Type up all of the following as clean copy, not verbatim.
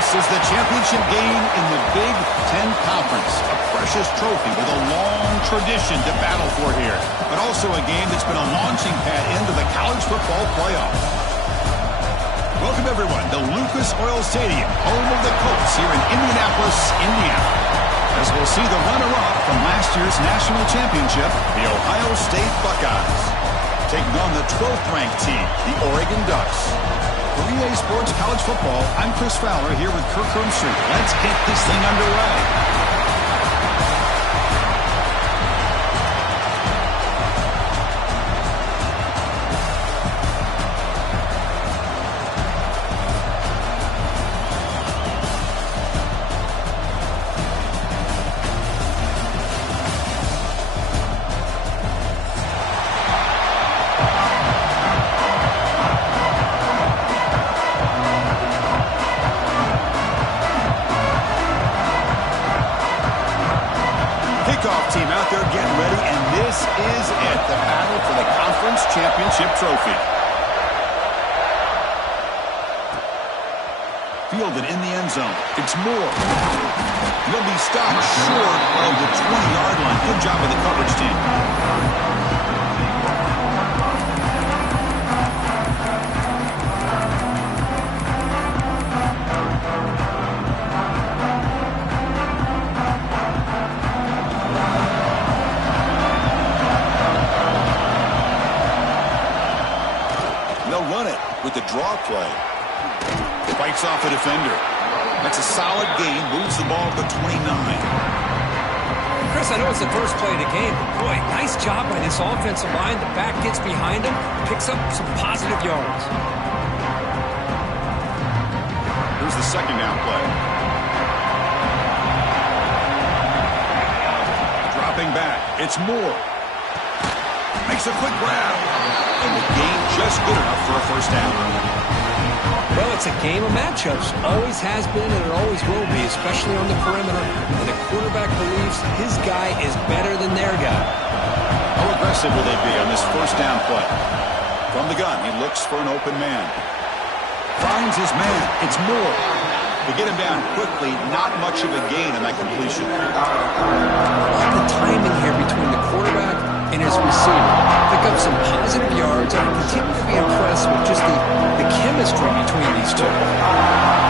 This is the championship game in the Big Ten Conference. A precious trophy with a long tradition to battle for here. But also a game that's been a launching pad into the college football playoff. Welcome, everyone, to Lucas Oil Stadium, home of the Colts here in Indianapolis, Indiana. As we'll see the runner-up from last year's national championship, the Ohio State Buckeyes, taking on the 12th-ranked team, the Oregon Ducks. For EA Sports College Football, I'm Chris Fowler here with Kirk Herbstreit. Let's get this thing underway. Team out there getting ready, and this is it, the battle for the conference championship trophy. Fielded in the end zone. It's Moore. He'll be stopped short of the 20-yard line. Good job of the coverage team. With the draw play. Fights off a defender. That's a solid gain. Moves the ball to the 29. Chris, I know it's the first play of the game, but boy, nice job by this offensive line. The back gets behind him, picks up some positive yards. Here's the second down play. Dropping back. It's Moore. Makes a quick grab. And the gain just good enough for a first down. Well, it's a game of matchups. Always has been and it always will be, especially on the perimeter. And the quarterback believes his guy is better than their guy. How aggressive will they be on this first down play? From the gun, he looks for an open man. Finds his man. It's Moore. To get him down quickly, not much of a gain on that completion. I like the timing here between the quarterback and his receiver. Pick up some positive yards and continue to be impressed with just the chemistry between these two.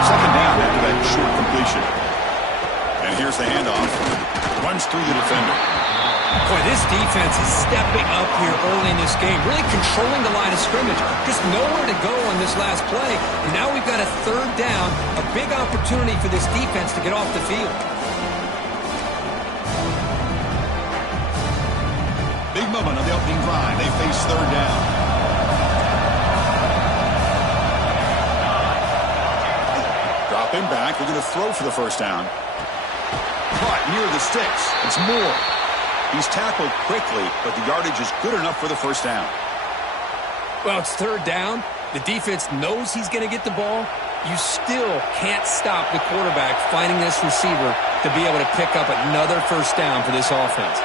Second down after that short completion. And here's the handoff. Runs through the defender. Boy, this defense is stepping up here early in this game, really controlling the line of scrimmage. Just nowhere to go on this last play. And now we've got a third down, a big opportunity for this defense to get off the field. Big moment on the opening drive. They face third down. Dropping back. They're going to throw for the first down. Caught near the sticks. It's Moore. He's tackled quickly, but the yardage is good enough for the first down. Well, it's third down. The defense knows he's going to get the ball. You still can't stop the quarterback finding this receiver to be able to pick up another first down for this offense.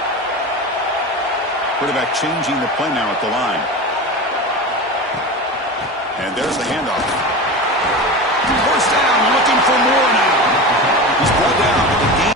Quarterback changing the play now at the line. And there's the handoff. First down, looking for more now. He's brought down to the game.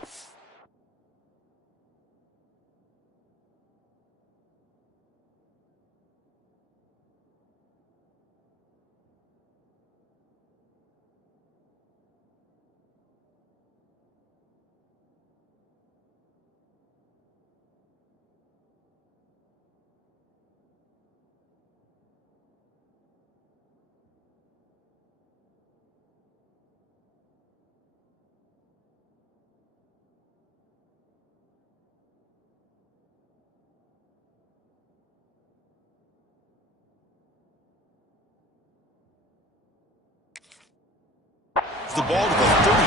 The ball to the 39.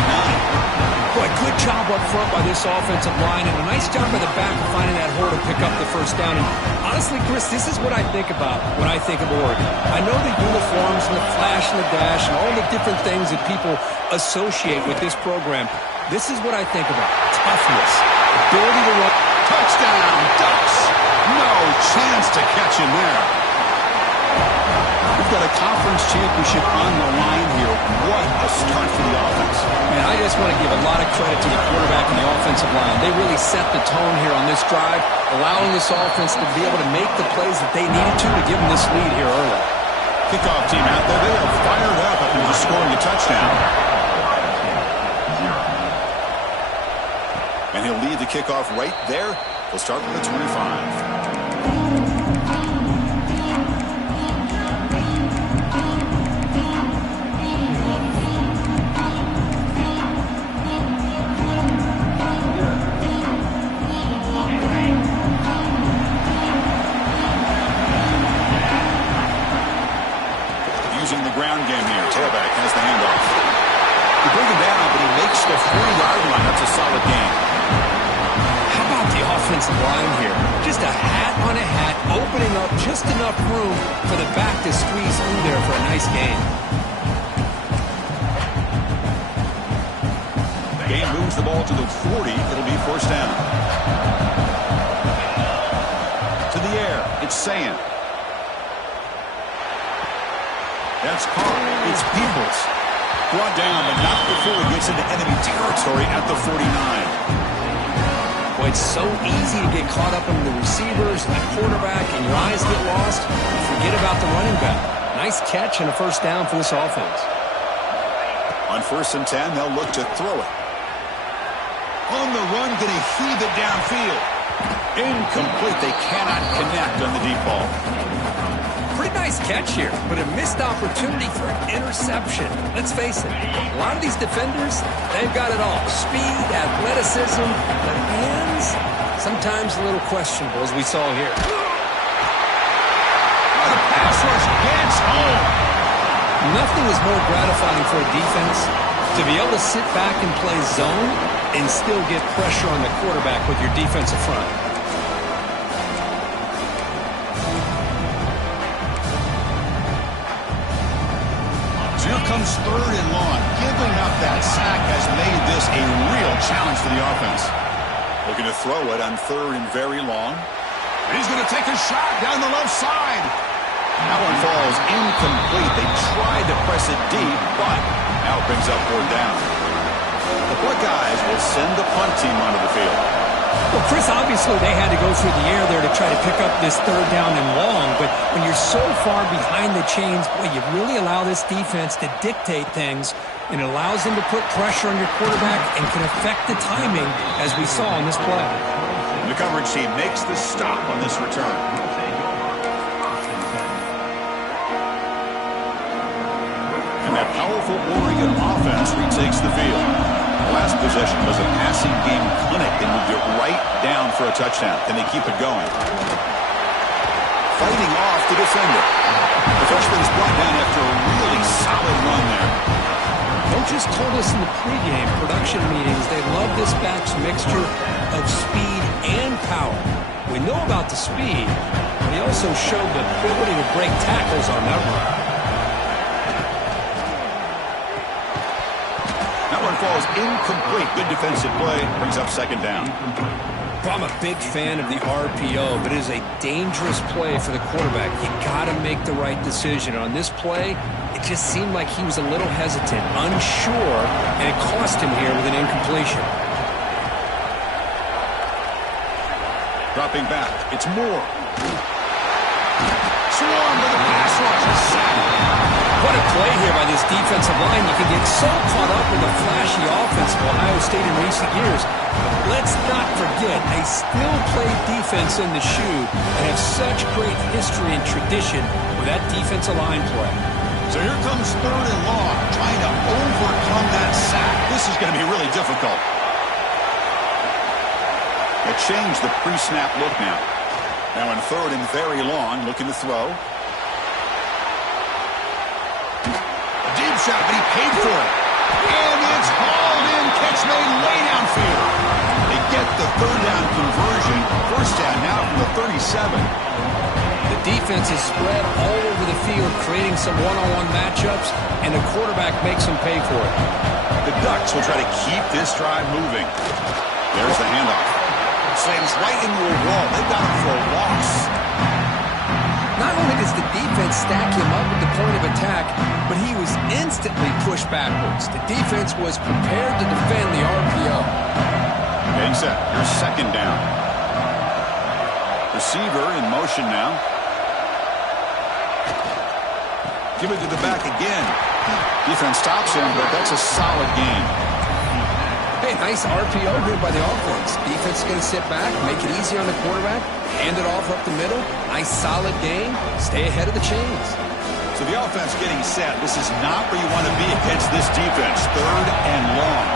Boy, good job up front by this offensive line, and a nice job by the back of finding that hole to pick up the first down. And honestly, Chris, this is what I think about when I think of Oregon. I know the uniforms and the flash and the dash and all the different things that people associate with this program. This is what I think about. Toughness, ability to run. Touchdown, Ducks. No chance to catch him there. We've got a conference championship on the line here. What a start for the offense. just want to give a lot of credit to the quarterback and the offensive line. They really set the tone here on this drive, allowing this offense to be able to make the plays that they needed to give them this lead here early. Kickoff team out there. They are fired up after just scoring a touchdown. And he'll lead the kickoff right there. He'll start with the 25. Ground game here. Tailback has the handoff. They bring him down, but he makes the 40-yard line. That's a solid gain. How about the offensive line here? Just a hat on a hat, opening up just enough room for the back to squeeze through there for a nice gain. Game moves the ball to the 40. It'll be first down. To the air. It's Sayan. That's caught. It's Peoples. Brought down, but not before he gets into enemy territory at the 49. Boy, it's so easy to get caught up in the receivers and the quarterback, and your eyes get lost. You forget about the running back. Nice catch and a first down for this offense. On 1st and 10, they'll look to throw it. On the run, going to heave it downfield. Incomplete. They cannot connect on the deep ball. Pretty nice catch here, but a missed opportunity for an interception. Let's face it, a lot of these defenders, they've got it all. Speed, athleticism, but hands, sometimes a little questionable, as we saw here. The pass rush gets home. Nothing is more gratifying for a defense to be able to sit back and play zone and still get pressure on the quarterback with your defensive front. Here comes 3rd and long. Giving up that sack has made this a real challenge for the offense. Looking to throw it on 3rd and very long. And he's going to take a shot down the left side. That one falls incomplete. They tried to press it deep, but now it brings up 4th down. The Buckeyes will send the punt team onto the field. Well, Chris, obviously they had to go through the air there to try to pick up this 3rd down and long, but when you're so far behind the chains, boy, you really allow this defense to dictate things, and it allows them to put pressure on your quarterback and can affect the timing, as we saw on this play. The coverage team makes the stop on this return. And that powerful Oregon offense retakes the field. Last possession was a passing game clinic. They moved it right down for a touchdown. Can they keep it going? Fighting off the defender. The freshman is brought down after a really solid run there. Coaches told us in the pregame production meetings they love this back's mixture of speed and power. We know about the speed, but he also showed the ability to break tackles on that run. Falls incomplete. Good defensive play. Brings up 2nd down. Well, I'm a big fan of the RPO, but it is a dangerous play for the quarterback. You got to make the right decision. On this play, it just seemed like he was a little hesitant, unsure, and it cost him here with an incompletion. Dropping back. It's Moore. Swarm with a pass rush. What a play here by this defensive line. You can get so caught up in the flashy offense of Ohio State in recent years. But let's not forget, they still play defense in the shoe and have such great history and tradition with that defensive line play. So here comes 3rd and long, trying to overcome that sack. This is going to be really difficult. They change the pre-snap look now. Now in 3rd and very long, looking to throw. Deep shot, but he paid for it. And it's hauled in. Catch made way downfield. They get the 3rd down conversion. First down now from the 37. The defense is spread all over the field, creating some one-on-one matchups, and the quarterback makes them pay for it. The Ducks will try to keep this drive moving. There's the handoff. Slams right into a wall. They've got him for a loss. Not only does the defense stack him up at the point of attack, but he was instantly pushed backwards. The defense was prepared to defend the RPO. Getting set. Here's second down. Receiver in motion now. Give it to the back again. Defense stops him, but that's a solid gain. Hey, nice RPO here by the offense. Defense is going to sit back, make it easy on the quarterback, hand it off up the middle. Nice solid gain. Stay ahead of the chains. So the offense getting set. This is not where you want to be against this defense. Third and long.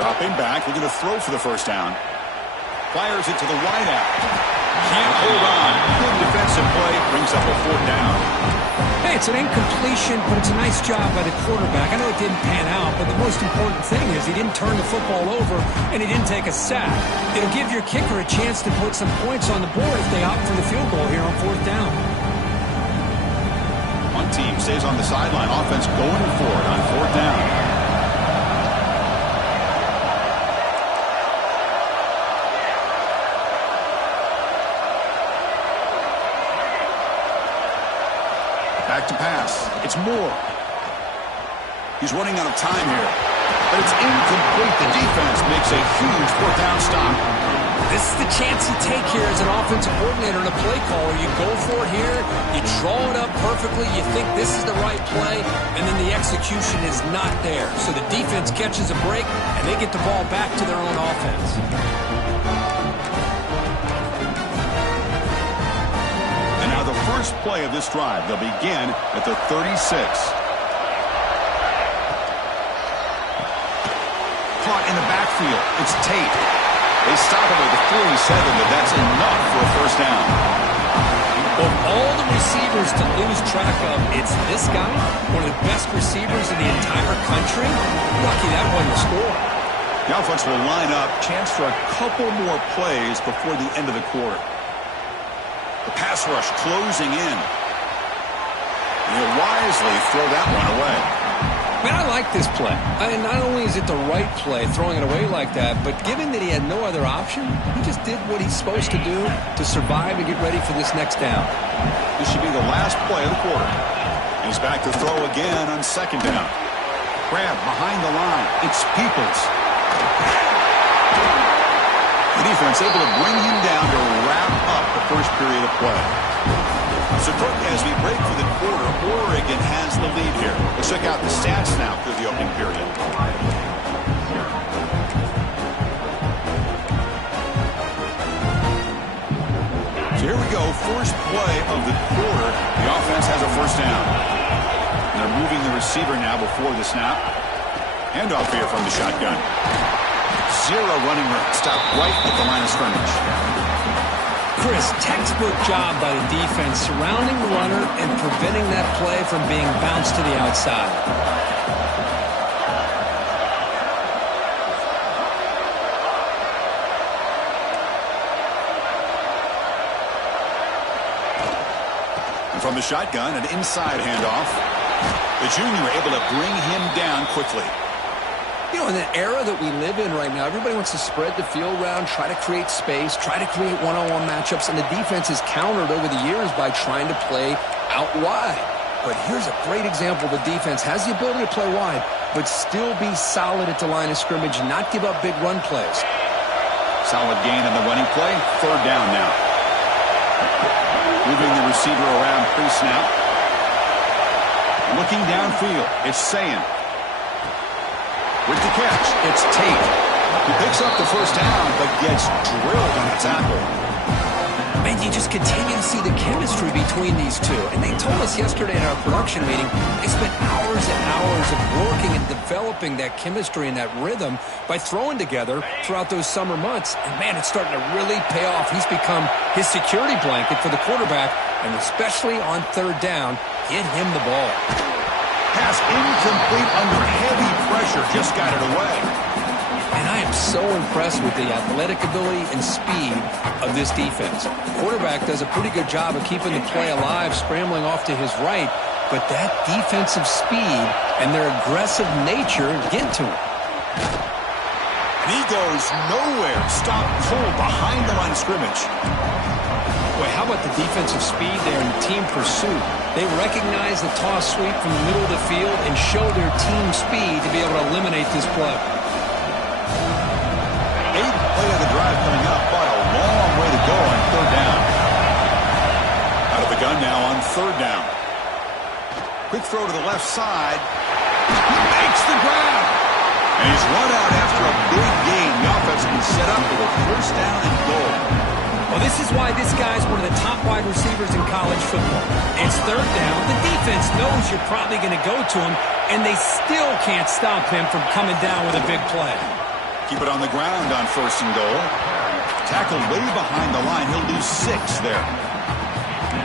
Dropping back, looking to throw for the first down. Fires it to the wide out. Can't hold on. Good defensive play. Brings up a fourth down. Hey, it's an incompletion, but it's a nice job by the quarterback. I know it didn't pan out, but the most important thing is he didn't turn the football over and he didn't take a sack. It'll give your kicker a chance to put some points on the board if they opt for the field goal here on fourth down. One team stays on the sideline. Offense going for it on fourth down. Back to pass. It's Moore. He's running out of time here. But it's incomplete. The defense makes a huge fourth down stop. This is the chance you take here as an offensive coordinator and a play caller. You go for it here. You draw it up perfectly. You think this is the right play. And then the execution is not there. So the defense catches a break and they get the ball back to their own offense. The first play of this drive, they'll begin at the 36. Caught in the backfield. It's Tate. They stop him at the 47, but that's enough for a first down. Of all the receivers to lose track of, it's this guy, one of the best receivers in the entire country. Lucky that wasn't the score. The offense will line up. Chance for a couple more plays before the end of the quarter. The pass rush closing in. And he'll wisely throw that one away. Man, I like this play. Not only is it the right play, throwing it away like that, but given that he had no other option, he just did what he's supposed to do to survive and get ready for this next down. This should be the last play of the quarter. And he's back to throw again on second down. Grab behind the line. It's Peoples. The defense able to bring him down to wrap up the first period of play. So, Brooke, as we break for the quarter, Oregon has the lead here. Let's check out the stats now through the opening period. So here we go, first play of the quarter. The offense has a first down. And they're moving the receiver now before the snap. Handoff here from the shotgun. Zero running room. Stop right at the line of scrimmage. Chris, textbook job by the defense surrounding the runner and preventing that play from being bounced to the outside. And from the shotgun, an inside handoff. The junior able to bring him down quickly. You know, in the era that we live in right now, everybody wants to spread the field around, try to create space, try to create one-on-one matchups, and the defense is countered over the years by trying to play out wide. But here's a great example. The defense has the ability to play wide, but still be solid at the line of scrimmage, not give up big run plays. Solid gain on the running play. Third down now. Moving the receiver around pre-snap. Looking downfield, it's Sayin. With the catch, it's Tate. He picks up the first down, but gets drilled on the tackle. Man, you just continue to see the chemistry between these two. And they told us yesterday in our production meeting, they spent hours and hours of working and developing that chemistry and that rhythm by throwing together throughout those summer months. And man, it's starting to really pay off. He's become his security blanket for the quarterback, and especially on third down, get him the ball. Pass incomplete under heavy pressure. Just got it away. And I am so impressed with the athletic ability and speed of this defense. Quarterback does a pretty good job of keeping the play alive, scrambling off to his right. But that defensive speed and their aggressive nature get to him. And he goes nowhere. Stop cold behind the line of scrimmage. Boy, how about the defensive speed there and team pursuit? They recognize the toss sweep from the middle of the field and show their team speed to be able to eliminate this play. 8th play of the drive coming up, but a long way to go on 3rd down. Out of the gun now on 3rd down. Quick throw to the left side. He makes the grab. And he's run out after a big gain. The offense can set up for the 1st down and goal. Well, this is why this guy's one of the top wide receivers in college football. It's 3rd down. The defense knows you're probably going to go to him, and they still can't stop him from coming down with a big play. Keep it on the ground on 1st and goal. Tackled way behind the line. He'll lose 6 there.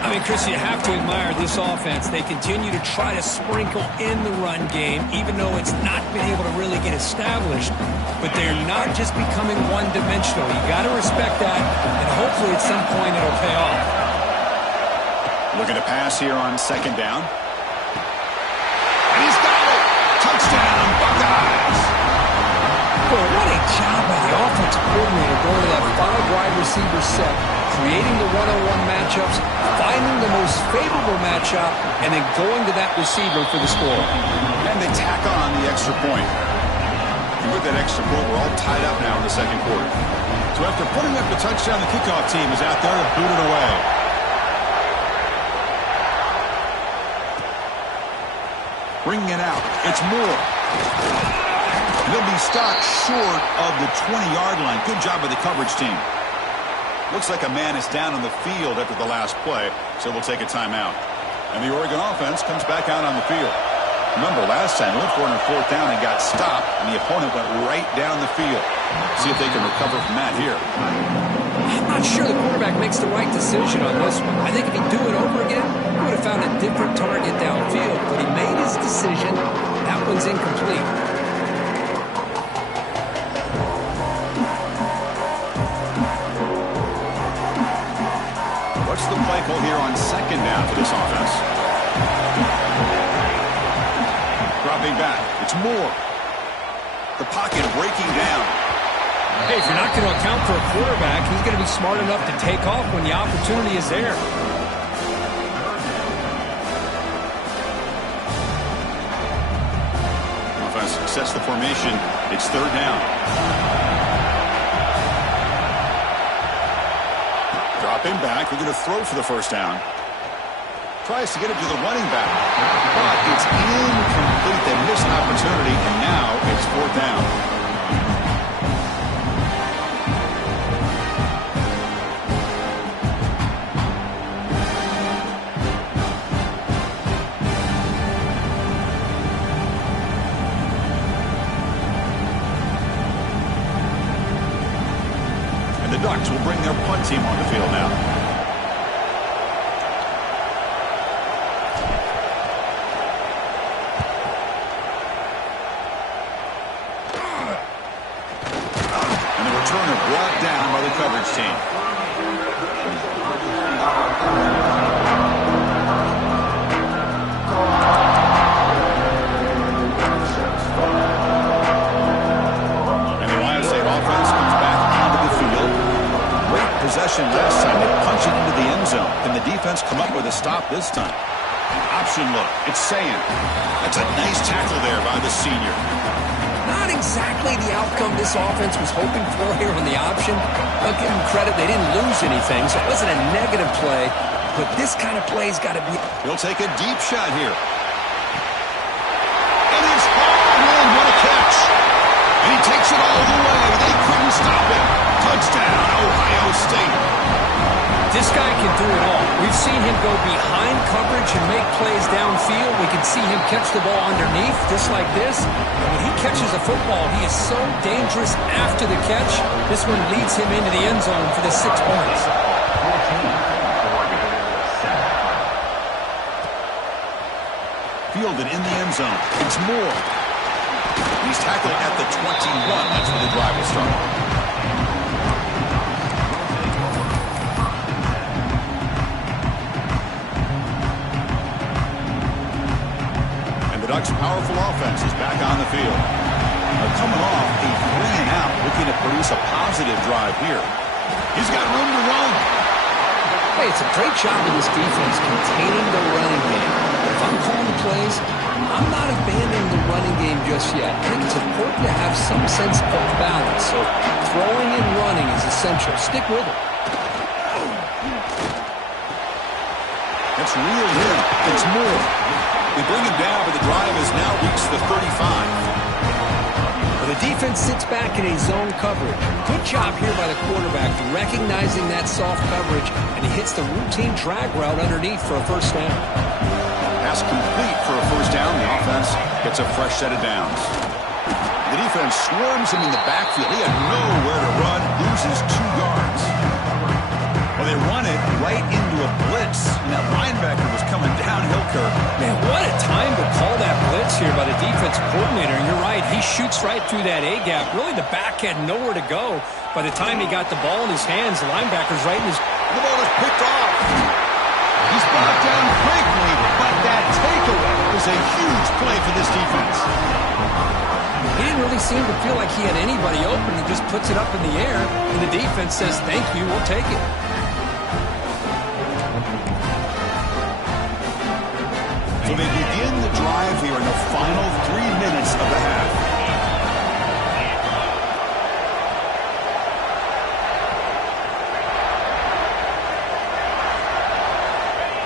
I mean, Chris, you have to admire this offense. They continue to try to sprinkle in the run game, even though it's not been able to really get established. But they're not just becoming one-dimensional. You got to respect that, and hopefully at some point it'll pay off. Looking to pass here on 2nd down. And he's got it! Touchdown, Buckeyes! Well, what a job by the offensive coordinator going to that 5-wide receiver set, creating the one-on-one matchups, finding the most favorable matchup, and then going to that receiver for the score. And they tack on the extra point. And with that extra point, we're all tied up now in the 2nd quarter. So after putting up the touchdown, the kickoff team is out there to boot it away. Bringing it out. It's Moore. And he'll be stopped short of the 20-yard line. Good job by the coverage team. Looks like a man is down on the field after the last play, so we'll take a timeout. And the Oregon offense comes back out on the field. Remember, last time, they went for it on 4th down and got stopped, and the opponent went right down the field. See if they can recover from that here. I'm not sure the quarterback makes the right decision on this one. I think if he'd do it over again, he would have found a different target downfield. But he made his decision. That one's incomplete. What's the play call here on 2nd down for this offense? Dropping back. It's Moore. The pocket breaking down. Hey, if you're not going to account for a quarterback, he's going to be smart enough to take off when the opportunity is there. Offense sets the formation. It's 3rd down. Dropping back. We're going to throw for the 1st down. Tries to get it to the running back. But it's incomplete. They missed an opportunity, and now it's 4th down. And the Ducks will bring their punt team on the field now. Brought down by the coverage team. And the Ohio State offense comes back onto the field. Great possession last time. They punch it into the end zone. Can the defense come up with a stop this time? Option look. It's Sand. That's a nice tackle there by the senior. Not exactly the outcome this offense was hoping for here on the option. I'll give them credit. They didn't lose anything, so it wasn't a negative play. But this kind of play's got to be... He'll take a deep shot here. And it's hard in. What a catch. And he takes it all the way. They couldn't stop him. Touchdown, Ohio State. This guy can do it all. We've seen him go behind coverage and make plays downfield. We can see him catch the ball underneath, just like this. And when he catches a football, he is so dangerous after the catch. This one leads him into the end zone for the 6 points. Fielded in the end zone. It's Moore. He's tackled at the 21. That's where the drive will start. Ducks' powerful offense is back on the field. A They're coming off a 3-and-out, looking to produce a positive drive here. He's got room to run. Hey, it's a great job in this defense containing the running game. If I'm calling the plays, I'm not abandoning the running game just yet. I think it's important to have some sense of balance. So throwing and running is essential. Stick with it. That's reeled in. It's more. They bring him down, but the drive has now reached the 35. The defense sits back in a zone coverage. Good job here by the quarterback recognizing that soft coverage, and he hits the routine drag route underneath for a first down. Pass complete for a first down. The offense gets a fresh set of downs. The defense swarms him in the backfield. He had nowhere to run, loses 2 yards. Well, they run it right into a blitz, and that linebacker was coming downhill, Kirk. Man, what a time to call that blitz here by the defensive coordinator. And you're right, he shoots right through that A-gap. Really, the back had nowhere to go. By the time he got the ball in his hands, the linebacker's right in his... The ball is picked off. He's brought down quickly, but that takeaway is a huge play for this defense. He didn't really seem to feel like he had anybody open. He just puts it up in the air, and the defense says, thank you, we'll take it. So they begin the drive here in the final 3 minutes of the half.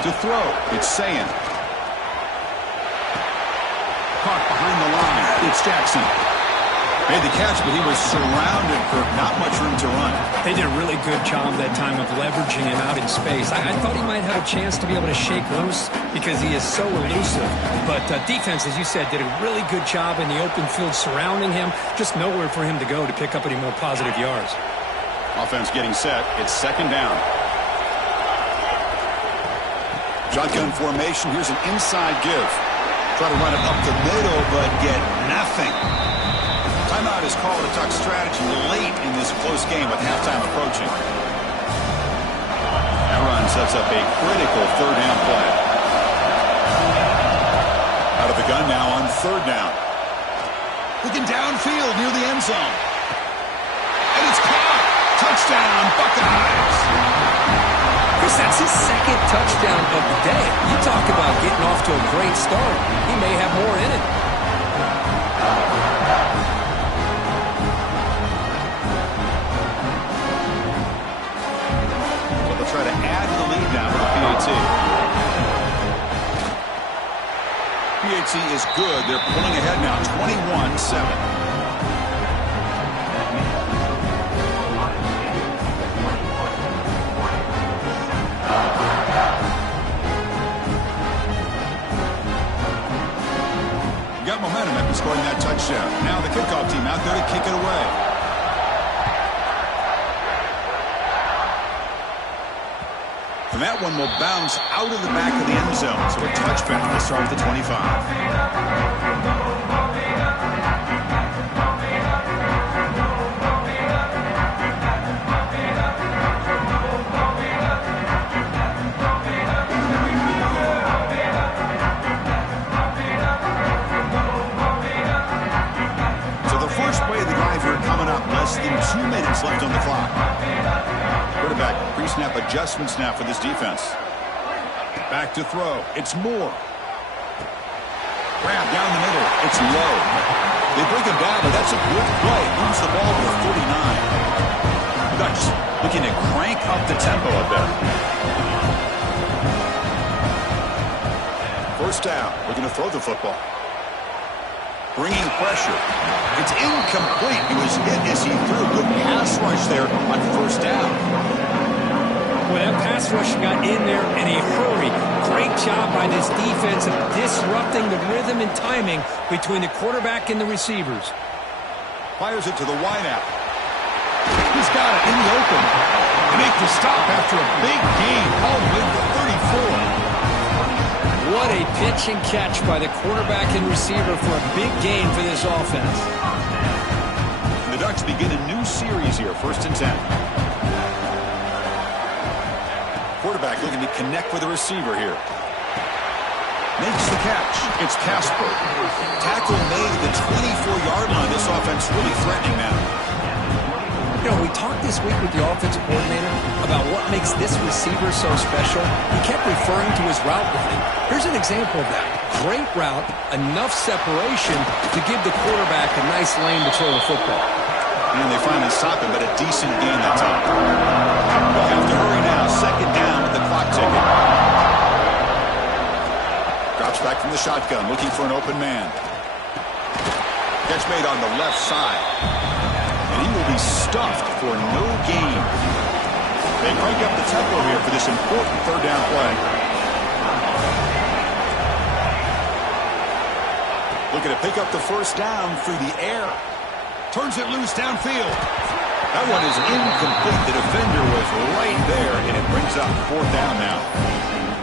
To throw, it's Sayan. Caught behind the line, it's Jackson. Made the catch, but he was surrounded for not much room to run. They did a really good job that time of leveraging him out in space. I thought he might have a chance to be able to shake loose because he is so elusive. But defense, as you said, did a really good job in the open field surrounding him. Just nowhere for him to go to pick up any more positive yards. Offense getting set. It's second down. Shotgun formation. Here's an inside give. Try to run it up the middle, but get nothing. Timeout is called a Duck strategy late in this close game with halftime approaching. That run sets up a critical third down play. Out of the gun now on third down. Looking downfield near the end zone. And it's caught. Touchdown, Buckeyes. Chris, that's his second touchdown of the day. You talk about getting off to a great start. He may have more in it. Try to add to the lead now for PAT. PAT is good. They're pulling ahead now, 21-7. Got momentum after scoring that touchdown. Now the kickoff team out there to kick it away. And that one will bounce out of the back of the end zone. So a touchback will start at the 25. So the first play of the drive here coming up. Less than 2 minutes left on the clock. Quarterback pre-snap adjustments now for this defense. Back to throw. It's Moore. Grab down the middle. It's low. They bring him down, but that's a good play. Moves the ball to 39. Ducks looking to crank up the tempo a bit. First down. Looking to throw the football. Bringing pressure. It's incomplete. He was hit as he threw a good pass rush there on first down. Well, that pass rush got in there in a hurry. Great job by this defense of disrupting the rhythm and timing between the quarterback and the receivers. Fires it to the wideout. He's got it in the open. They make the stop after a big gain all the way to the 34. What a pitch and catch by the quarterback and receiver for a big gain for this offense. And the Ducks begin a new series here, 1st and 10. Quarterback looking to connect with the receiver here. Makes the catch. It's Casper. Tackle made at the 24-yard line. This offense really threatening now. You know, we talked this week with the offensive coordinator about what makes this receiver so special. He kept referring to his route running. Here's an example of that. Great route, enough separation to give the quarterback a nice lane to throw the football. And they finally stop him, but a decent gain that time. They'll have to hurry now. Second down with the clock ticking. Drops back from the shotgun, looking for an open man. Catch made on the left side. And he will be stuffed for no gain. They crank up the tempo here for this important third down play. Looking to pick up the first down through the air. Turns it loose downfield. That one is incomplete. The defender was right there, and it brings up fourth down now.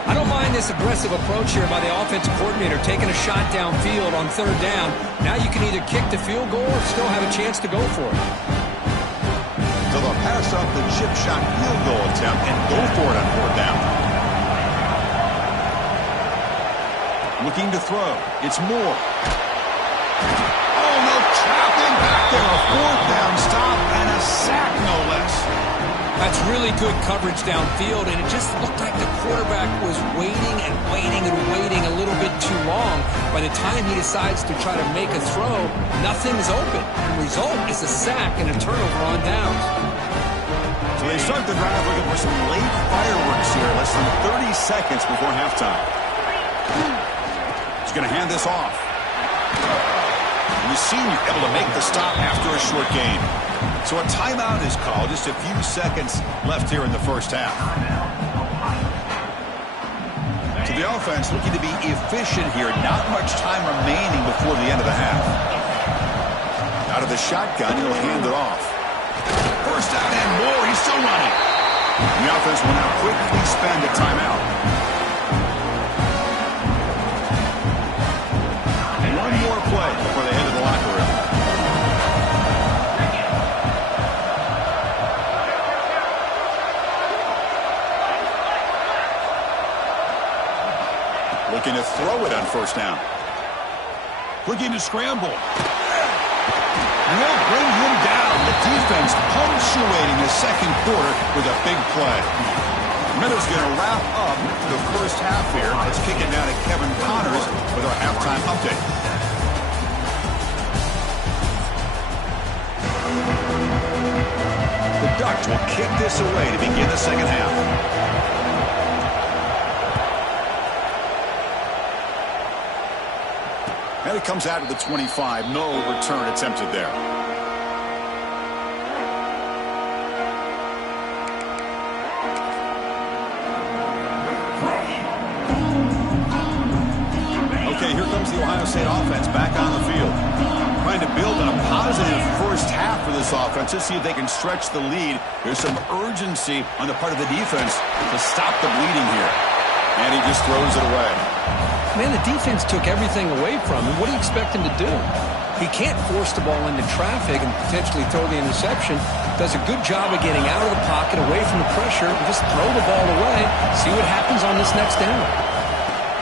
I don't mind this aggressive approach here by the offensive coordinator, taking a shot downfield on third down. Now you can either kick the field goal or still have a chance to go for it. So they'll pass up the chip shot field goal attempt and go for it on fourth down. Looking to throw. It's Moore. Oh, no, trapping back there. A fourth down stop and a sack, no less. That's really good coverage downfield, and it just looked like the quarterback was waiting and waiting and waiting a little bit too long. By the time he decides to try to make a throw, nothing's open. The result is a sack and a turnover on downs. So they start the drive looking for some late fireworks here, less than 30 seconds before halftime. He's going to hand this off. And the senior able to make the stop after a short game. So a timeout is called. Just a few seconds left here in the first half. So the offense looking to be efficient here. Not much time remaining before the end of the half. Out of the shotgun, he'll hand it off. First down and more. He's still running. The offense will now quickly spend a timeout. One more play before they head to the locker room. Looking to throw it on first down. Looking to scramble. And they'll bring him down. The defense punctuating the second quarter with a big play. Miller's going to wrap up the first half here. Let's kick it down to Kevin Connors with our halftime update. The Ducks will kick this away to begin the second half. And it comes out of the 25. No return attempted there. Okay, here comes the Ohio State offense back on the field. Trying to build on a positive first half for this offense. Let's see if they can stretch the lead. There's some urgency on the part of the defense to stop the bleeding here. And he just throws it away. Man, the defense took everything away from him. What do you expect him to do? He can't force the ball into traffic and potentially throw the interception. Does a good job of getting out of the pocket, away from the pressure, and just throw the ball away. See what happens on this next down.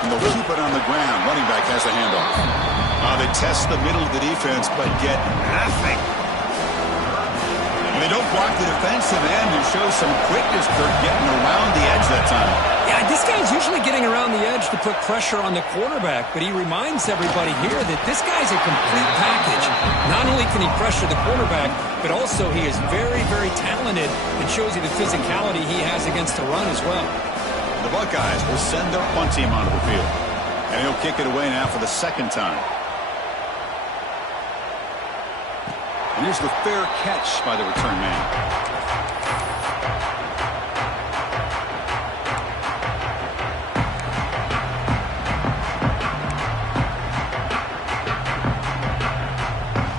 And they'll keep it on the ground. Running back has a handoff. They test the middle of the defense, but get nothing. They don't block the defensive end and show some quickness, Kirk, getting around the edge that time. Yeah, this guy's usually getting around the edge to put pressure on the quarterback, but he reminds everybody here that this guy's a complete package. Not only can he pressure the quarterback, but also he is very, very talented and shows you the physicality he has against the run as well. The Buckeyes will send their punt team onto the field. And he'll kick it away now for the second time. And here's the fair catch by the return man.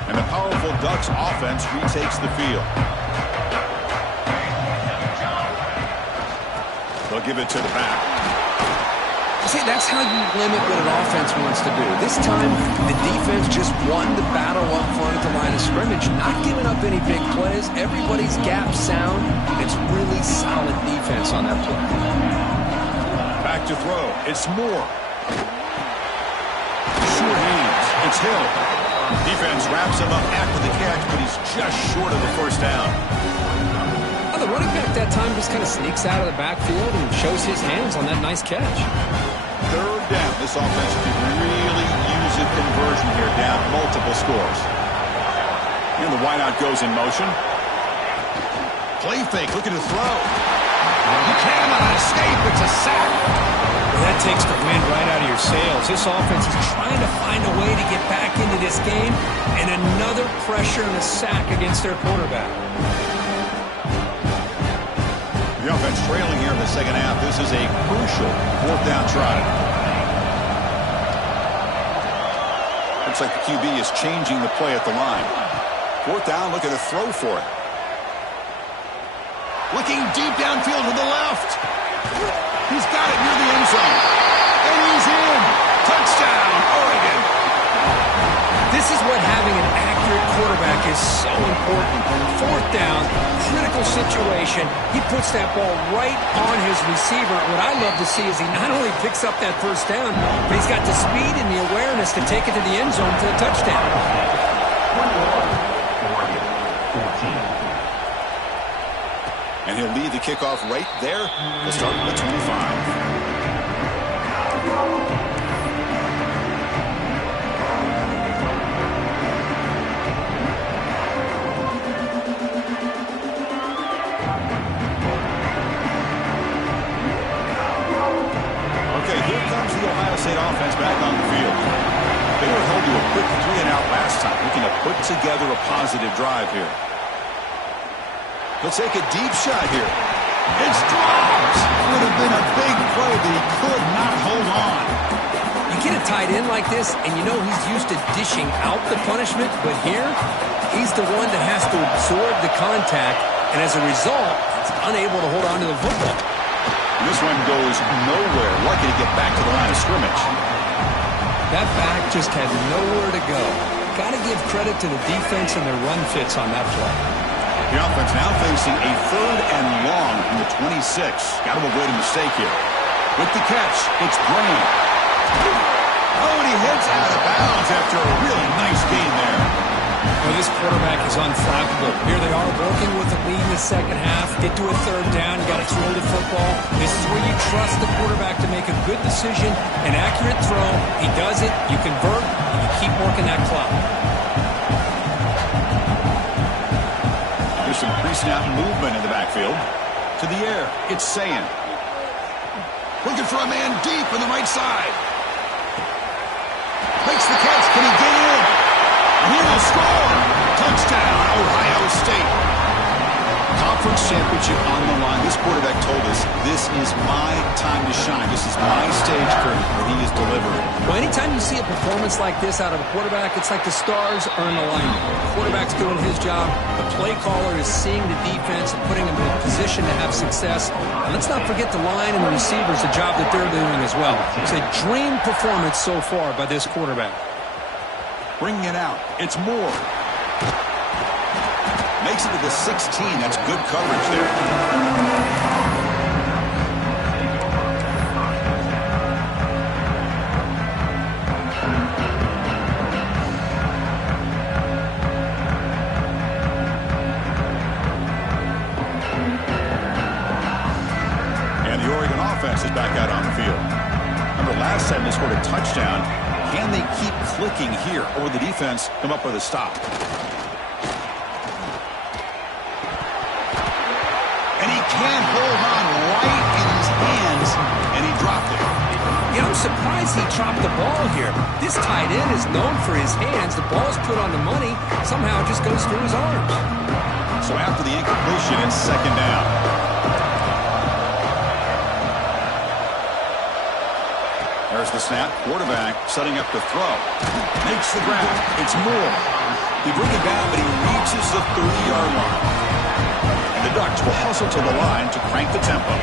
And the powerful Ducks offense retakes the field. They'll give it to the back. See, that's how you limit what an offense wants to do. This time, the defense just won the battle up front at the line of scrimmage, not giving up any big plays. Everybody's gap sound. It's really solid defense on that play. Back to throw. It's Moore. It's Hill. Defense wraps him up after the catch, but he's just short of the first down. The running back that time just kind of sneaks out of the backfield and shows his hands on that nice catch. Third down. This offense could really use a conversion here, down multiple scores. And the wideout goes in motion. Play fake, looking to throw. You cannot escape. It's a sack. Well, that takes the wind right out of your sails. This offense is trying to find a way to get back into this game, and another pressure and a sack against their quarterback. The offense trailing here in the second half. This is a crucial fourth down try. Looks like the QB is changing the play at the line. Fourth down, looking to throw for it. Looking deep downfield to the left. He's got it near the end zone. And he's in. Touchdown, Oregon. This is what having an accurate quarterback is so important. Fourth down, critical situation. He puts that ball right on his receiver. What I love to see is he not only picks up that first down, but he's got the speed and the awareness to take it to the end zone for the touchdown. And he'll lead the kickoff right there to start at the 25. Ohio State offense back on the field. They were held to a quick 3-and-out last time, looking to put together a positive drive here. Let's take a deep shot here. It's dropped. Would have been a big play, but he could not hold on. You get a tight end like this, and you know he's used to dishing out the punishment, but here, he's the one that has to absorb the contact, and as a result, he's unable to hold on to the football. This one goes nowhere. Lucky to get back to the line of scrimmage. That back just had nowhere to go. Got to give credit to the defense and their run fits on that play. The offense now facing a 3rd and long from the 26. Got to avoid a mistake here. With the catch, it's Green. Oh, and he heads out of bounds after a really nice gain there. Well, this quarterback is unflappable. Here they are working with the lead in the second half. Get to a 3rd down. You got to throw the football. This is where you trust the quarterback to make a good decision, an accurate throw. He does it. You convert, and you keep working that clock. There's some pre-snap movement in the backfield. To the air, it's Sayin. Looking for a man deep on the right side. Makes the catch. Can he get in? He will score. Touchdown, Ohio State. Conference championship on the line. This quarterback told us, this is my time to shine. This is my stage curtain where he is delivering. Well, anytime you see a performance like this out of a quarterback, it's like the stars are in alignment. The quarterback's doing his job. The play caller is seeing the defense and putting them in a position to have success. And let's not forget the line and the receivers, the job that they're doing as well. It's a dream performance so far by this quarterback. Bringing it out. It's Moore. Makes it to the 16. That's good coverage there. And the Oregon offense is back out on the field. Remember last time they scored a touchdown. Can they keep clicking here, or will the defense come up with a stop? And he can't hold on right in his hands, and he dropped it. Yeah, I'm surprised he dropped the ball here. This tight end is known for his hands. The ball's put on the money. Somehow it just goes through his arms. So after the incompletion, it's 2nd down. There's the snap. Quarterback setting up to throw. Makes the grab. It's Moore. He brings it down, but he reaches the 30-yard line. And the Ducks will hustle to the line to crank the tempo.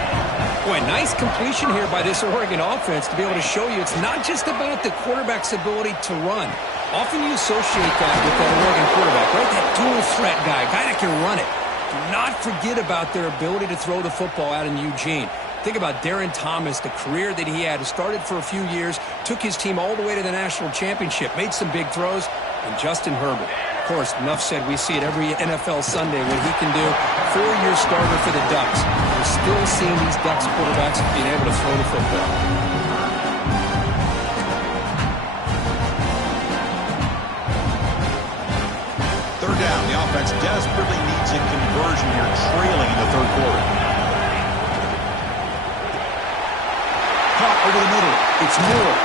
Boy, nice completion here by this Oregon offense to be able to show you it's not just about the quarterback's ability to run. Often you associate that with that Oregon quarterback, right? That dual threat guy that can run it. Do not forget about their ability to throw the football out in Eugene. Think about Darren Thomas, the career that he had. Started for a few years, took his team all the way to the national championship, made some big throws, and Justin Herbert. Of course, enough said, we see it every NFL Sunday what he can do. 4-year starter for the Ducks. We're still seeing these Ducks quarterbacks being able to throw the football. Third down, the offense desperately needs a conversion here, trailing in the third quarter. Caught over the middle. It's Moore.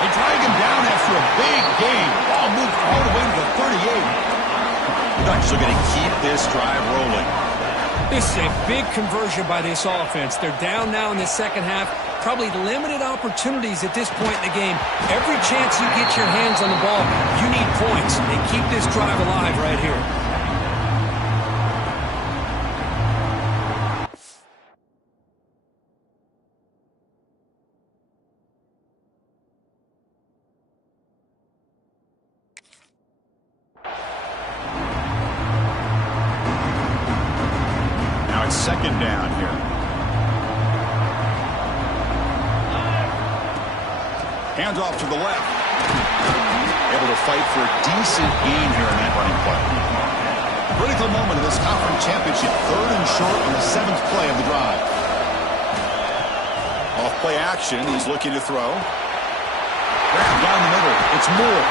They drag him down after a big gain. Ball moved all the way to the 38. The Ducks are going to keep this drive rolling. This is a big conversion by this offense. They're down now in the second half. Probably limited opportunities at this point in the game. Every chance you get your hands on the ball, you need points. They keep this drive alive right here. Second down here. Hands off to the left. Able to fight for a decent gain here in that running play. Critical moment of this conference championship. Third and short on the 7th play of the drive. Off play action. He's looking to throw. Grab down the middle. It's Moore.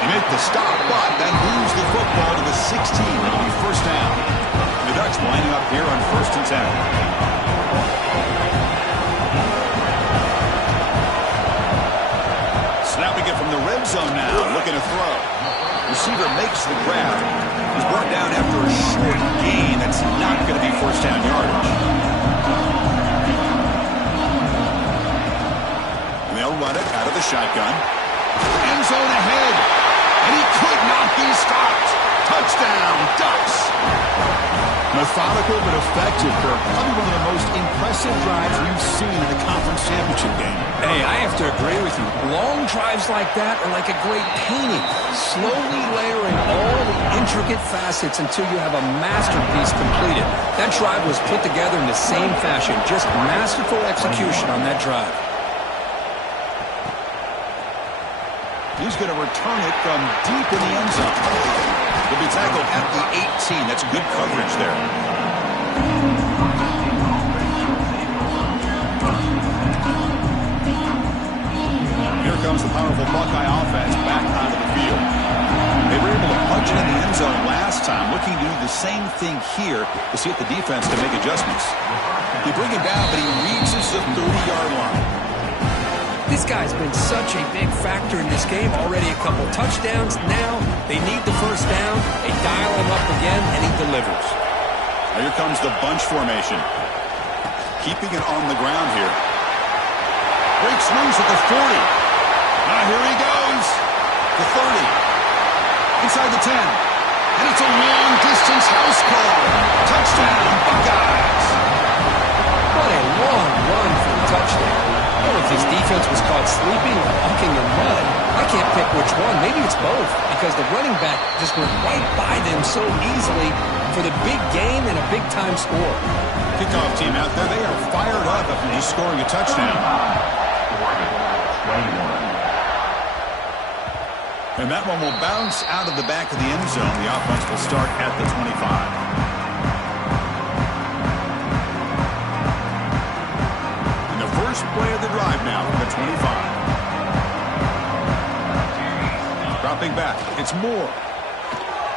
They make the stop, but then moves the football to the 16. It'll be first down. The Ducks lining up here on 1st and 10. Snapping it from the red zone now, looking to throw. Receiver makes the grab. He's brought down after a short gain. That's not going to be first down yardage. And they'll run it out of the shotgun. End zone ahead. And he could not be stopped. Touchdown, Ducks. Methodical but effective, Kirk. Probably one of the most impressive drives we've seen in a conference championship game. Hey, I have to agree with you. Long drives like that are like a great painting. Slowly layering all the intricate facets until you have a masterpiece completed. That drive was put together in the same fashion. Just masterful execution on that drive. He's going to return it from deep in the end zone. He'll be tackled at the 18. That's good coverage there. Here comes the powerful Buckeye offense back onto the field. They were able to punch it in the end zone last time, looking to do the same thing here to see if the defense can make adjustments. They bring him down, but he reaches the 30-yard line. This guy's been such a big factor in this game. Already a couple touchdowns. Now they need the first down. They dial him up again, and he delivers. Now here comes the bunch formation. Keeping it on the ground here. Breaks loose at the 40. Now here he goes. The 30. Inside the 10. And it's a long-distance house call. Touchdown, Buckeyes. What a long run for a touchdown. Oh, if his defense was caught sleeping or walking in mud, I can't pick which one. Maybe it's both, because the running back just went right by them so easily for the big game and a big-time score. Kickoff team out there, they are fired up after just scoring a touchdown. And that one will bounce out of the back of the end zone. The offense will start at the 25. First play of the drive now from the 25. Dropping back. It's Moore.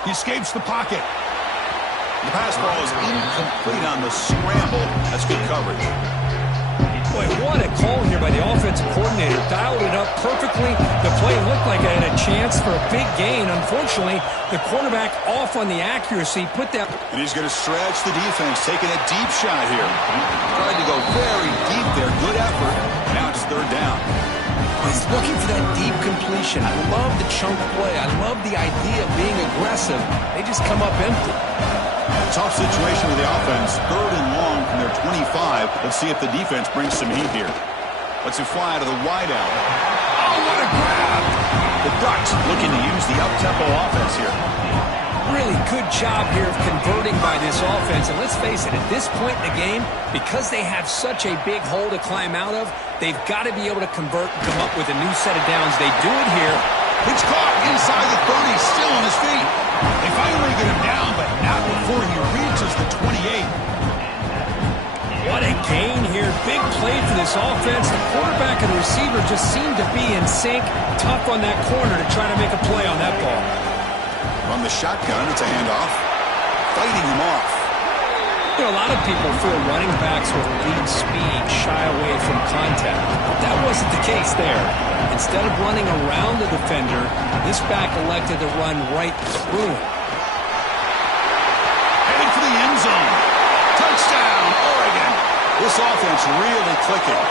He escapes the pocket. The pass ball is incomplete on the scramble. That's good coverage. Boy, what a call here by the offensive coordinator. Dialed it up perfectly. The play looked like it had a chance for a big gain. Unfortunately, the quarterback off on the accuracy. Put that. And he's going to stretch the defense, taking a deep shot here. Tried to go very deep there. Good effort. Now it's third down. He's looking for that deep completion. I love the chunk play. I love the idea of being aggressive. They just come up empty. Tough situation with the offense. Third and long from their 25. Let's see if the defense brings some heat here. Let's it fly to the wide out. Oh, what a grab! The Ducks looking to use the up-tempo offense here. Really good job here of converting by this offense. And let's face it, at this point in the game, because they have such a big hole to climb out of, they've got to be able to convert and come up with a new set of downs. They do it here. It's caught inside the 30, still on his feet. They finally get him down, but not before he reaches the 28. What a gain here. Big play for this offense. The quarterback and the receiver just seem to be in sync. Tough on that corner to try to make a play on that ball. From the shotgun, it's a handoff. Fighting him off. You know, a lot of people feel running backs with elite speed shy away from contact. That wasn't the case there. Instead of running around the defender, this back elected to run right through him. Headed for the end zone. Touchdown, Oregon. This offense really clicking.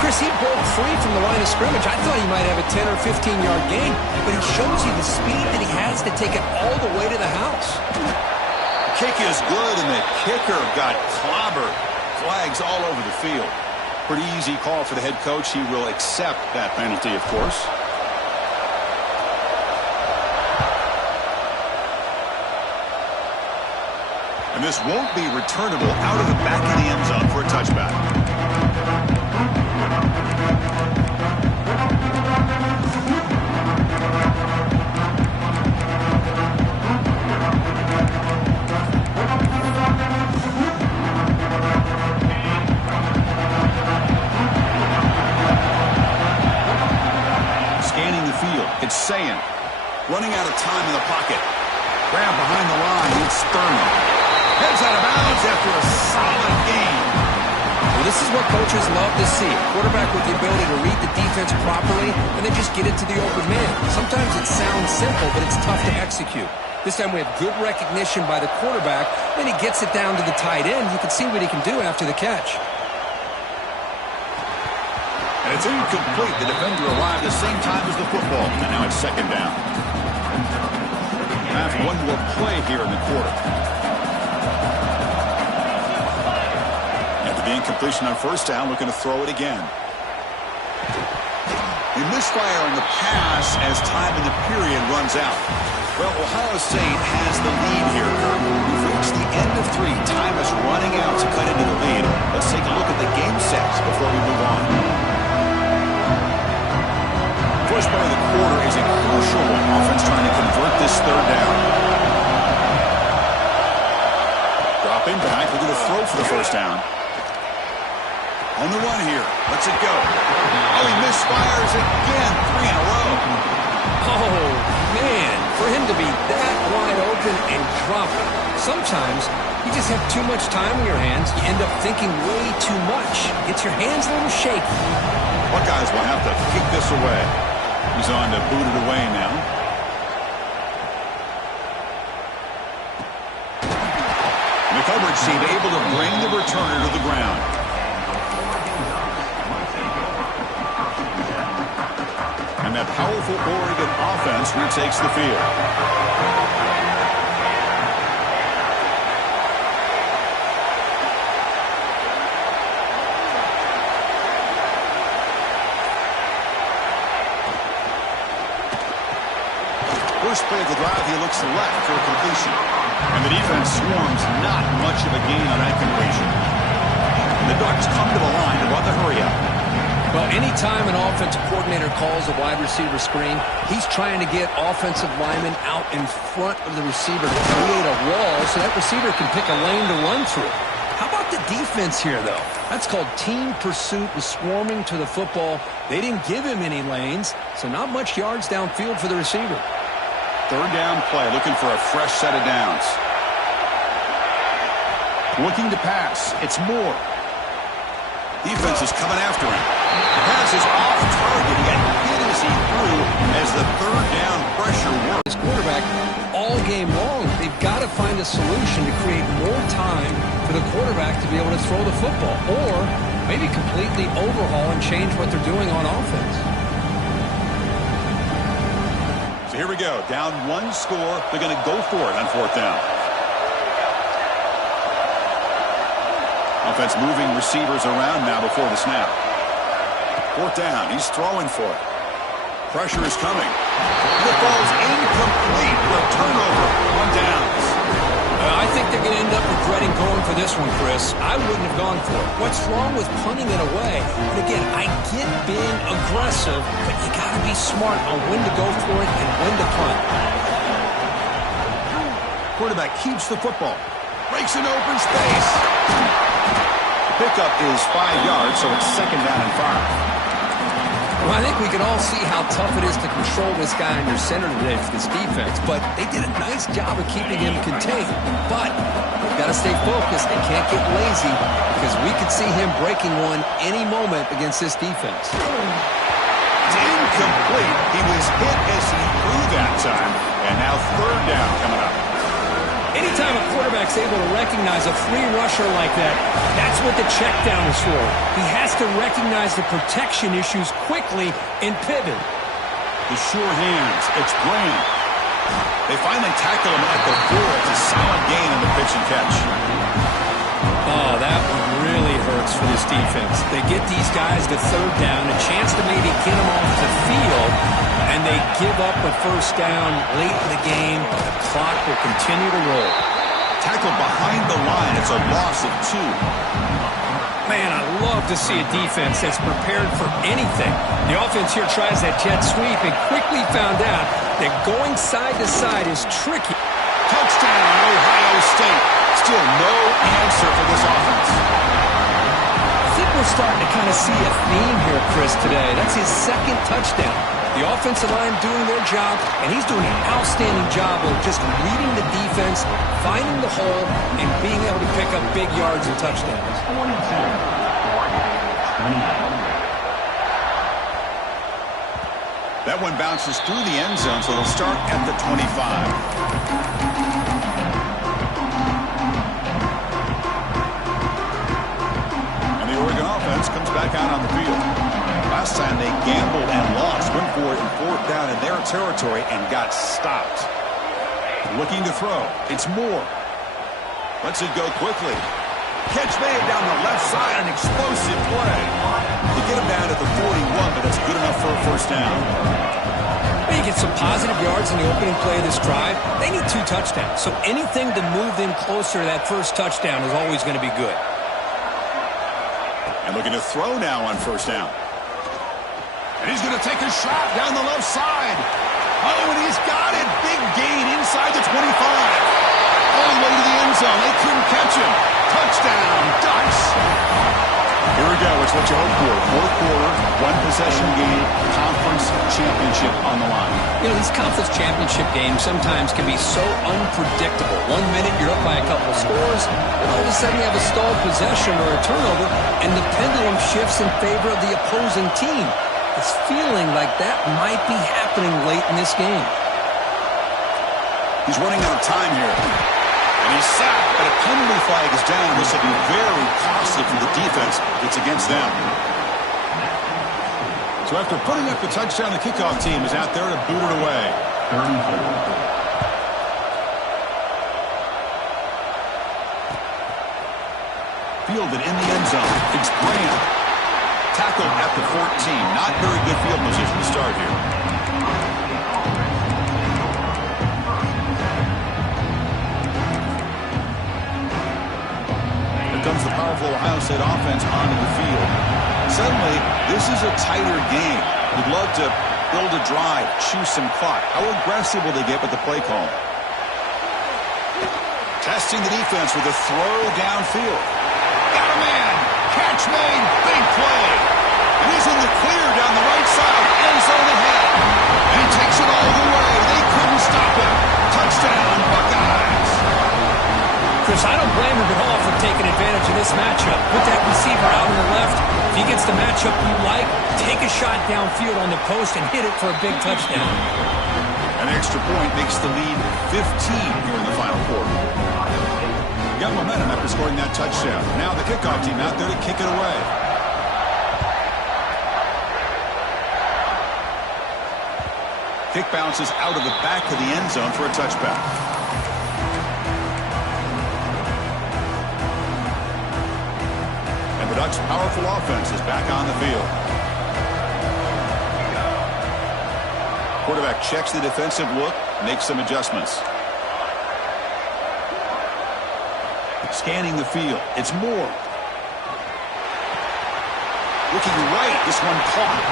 Chris, he broke free from the line of scrimmage. I thought he might have a 10 or 15-yard gain, but he shows you the speed that he has to take it all the way to the house. Kick is good, and the kicker got clobbered. Flags all over the field. Pretty easy call for the head coach. He will accept that penalty, of course. And this won't be returnable out of the back of the end zone for a touchback. Scanning the field, it's Sayin. Running out of time in the pocket. Grab behind the line, it's Thurman. Heads out of bounds after a solid game. Well, this is what coaches love to see. A quarterback with the ability to read the defense properly and then just get it to the open man. Sometimes it sounds simple, but it's tough to execute. This time we have good recognition by the quarterback. Then he gets it down to the tight end. You can see what he can do after the catch. And it's incomplete. The defender arrived the same time as the football. And now it's second down. Have one more play here in the quarter. After the incompletion on first down, looking to throw it again. A misfire in the pass as time in the period runs out. Well, Ohio State has the lead here, Kirk. We've reached the end of 3. Time is running out to cut into the lead. Let's take a look at the game sets before we move on. First part of the quarter is a crucial one. Offense trying to convert this third down. Dropping back, looking to throw for the first down. On the run here. Let's it go. Oh, he misfires again. 3 in a row. Oh, man. For him to be that wide open and drop it. Sometimes you just have too much time in your hands. You end up thinking way too much. Gets your hands a little shaky. Buckeyes will have to kick this away. He's on to boot it away now. And the coverage team able to bring the returner to the ground. And that powerful Oregon offense retakes the field. First play of the drive, he looks left for a completion. And the defense swarms not much of a gain on that completion. And the Ducks come to the line to run the hurry up. Well, anytime an offensive coordinator calls a wide receiver screen, he's trying to get offensive linemen out in front of the receiver to create a wall so that receiver can pick a lane to run through. How about the defense here, though? That's called team pursuit and swarming to the football. They didn't give him any lanes, so not much yards downfield for the receiver. Third down play, looking for a fresh set of downs. Looking to pass. It's Moore. Defense is coming after him. The pass is off target. He got hit as he threw as the third down pressure worked. This quarterback all game long, they've got to find a solution to create more time for the quarterback to be able to throw the football, or maybe completely overhaul and change what they're doing on offense. So here we go. Down 1 score. They're going to go for it on fourth down. Offense moving receivers around now before the snap. Fourth down. He's throwing for it. Pressure is coming. The ball's incomplete with a turnover on downs. I think they're going to end up regretting going for this one, Chris. I wouldn't have gone for it. What's wrong with punting it away? And again, I get being aggressive, but you got to be smart on when to go for it and when to punt. Quarterback keeps the football. Breaks an open space. Pickup is 5 yards, so it's second down and 5. Well, I think we can all see how tough it is to control this guy under center today for this defense, but they did a nice job of keeping him contained. But they've got to stay focused. They can't get lazy because we could see him breaking one any moment against this defense. It's incomplete. He was hit as he threw that time, and now third down coming up. Anytime a quarterback's able to recognize a free rusher like that, that's what the check down is for. He has to recognize the protection issues quickly and pivot. The sure hands. It's Graham. They finally tackle him at the 4. It's a solid gain on the pitch and catch. Oh, that one really hurts for this defense. They get these guys to third down, a chance to maybe get them off the field, and they give up a first down late in the game. The clock will continue to roll. Tackled behind the line. It's a loss of 2. Man, I love to see a defense that's prepared for anything. The offense here tries that jet sweep and quickly found out that going side to side is tricky. Touchdown, Ohio State. Still no answer for this offense. I think we're starting to kind of see a theme here, Chris, today. That's his second touchdown. The offensive line doing their job, and he's doing an outstanding job of just reading the defense, finding the hole, and being able to pick up big yards and touchdowns. That one bounces through the end zone, so they'll start at the 25. Comes back out on the field. Last time they gambled and lost, went for it in 4th down in their territory and got stopped. Looking to throw. It's Moore. Lets it go quickly. Catch made down the left side, an explosive play. They get him down at the 41, but that's good enough for a first down. You get some positive yards in the opening play of this drive. They need 2 touchdowns, so anything to move them closer to that first touchdown is always going to be good. And looking to throw now on first down. And he's going to take a shot down the left side. Oh, and he's got it. Big gain inside the 25. All the way to the end zone. They couldn't catch him. Touchdown, Ducks. Here we go. It's what you hope for. 4th quarter, 1 possession game, conference championship on the line. You know, these conference championship games sometimes can be so unpredictable. 1 minute you're up by a couple scores, and all of a sudden you have a stalled possession or a turnover, and the pendulum shifts in favor of the opposing team. It's feeling like that might be happening late in this game. He's running out of time here. And he's sacked, but a penalty flag is down. This will be very costly for the defense. It's against them. So after putting up the touchdown, the kickoff team is out there to boot it away. Fielded in the end zone. It's Graham. Tackled at the 14. Not very good field position to start here. Comes the powerful Ohio State offense onto the field. Suddenly, this is a tighter game. You'd love to build a drive, choose some clock. How aggressive will they get with the play call? Testing the defense with a throw downfield. Got a man. Catch made. Big play. And he's in the clear down the right side. End zone ahead. And he takes it all the way. They couldn't stop him. Touchdown, Buckeyes. Chris, I don't blame him at all for taking advantage of this matchup. Put that receiver out on the left. If he gets the matchup you like, take a shot downfield on the post and hit it for a big touchdown. An extra point makes the lead 15 here in the final quarter. Got momentum after scoring that touchdown. Now the kickoff team out there to kick it away. Kick bounces out of the back of the end zone for a touchback. The Ducks' powerful offense is back on the field. Quarterback checks the defensive look, makes some adjustments. Scanning the field. It's Moore. Looking right. This one caught.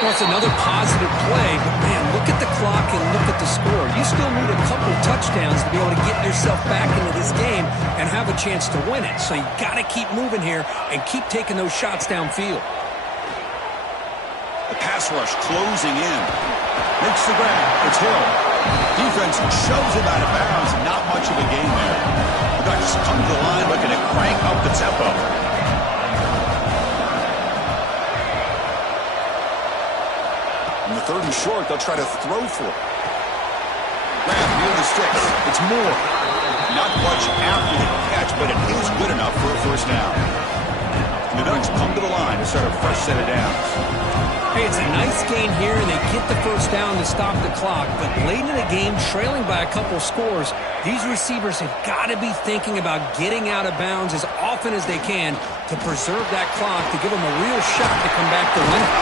Well, it's another positive play, but man, look at the clock and look at the score. You still need a couple touchdowns to be able to get yourself back into this game and have a chance to win it. So you got to keep moving here and keep taking those shots downfield. The pass rush closing in. Makes the grab. It's Hill. Defense shoves him out of bounds. Not much of a gain there. The Bucks come to the line looking to crank up the tempo. In the 3rd and short, they'll try to throw for it. Grab near the sticks. It's Moore. Not much after the catch, but it is good enough for a first down. And the Ducks come to the line to start a fresh set of downs. Hey, it's a nice gain here, and they get the first down to stop the clock. But late in the game, trailing by a couple scores, these receivers have got to be thinking about getting out of bounds as often as they can to preserve that clock, to give them a real shot to come back to win it.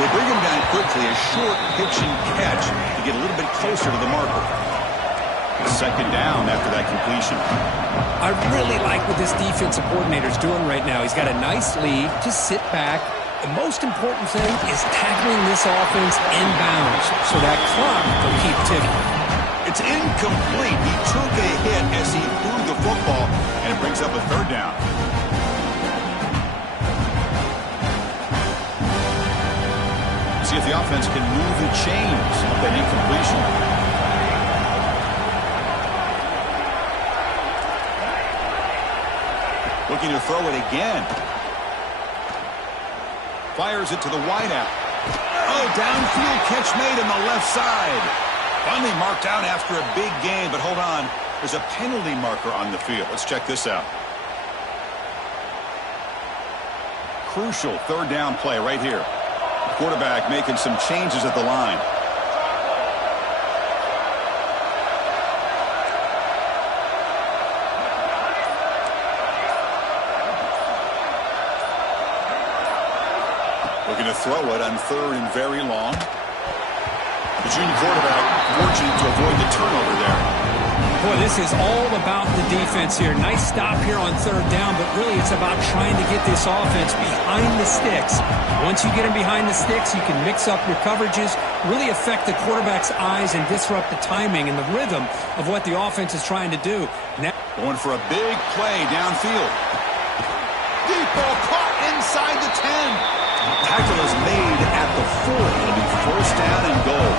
They bring him down quickly, a short pitch and catch to get a little bit closer to the marker. A second down after that completion. I really like what this defensive coordinator is doing right now. He's got a nice lead. Just sit back. The most important thing is tackling this offense inbounds so that clock will keep ticking. It's incomplete. He took a hit as he threw the football, and it brings up a 3rd down. See if the offense can move the chains with that incompletion. Looking to throw it again. Fires it to the wideout. Oh, downfield catch made on the left side. Finally marked out after a big gain, but hold on. There's a penalty marker on the field. Let's check this out. Crucial 3rd down play right here. Quarterback making some changes at the line. Looking to throw it on 3rd and very long. The junior quarterback fortunate to avoid the turnover there. Boy, this is all about the defense here. Nice stop here on 3rd down, but really it's about trying to get this offense behind the sticks. Once you get them behind the sticks, you can mix up your coverages, really affect the quarterback's eyes and disrupt the timing and the rhythm of what the offense is trying to do. Now, going for a big play downfield. Deep ball caught inside the 10. Tackle is made at the 4. It'll be 1st down and goal.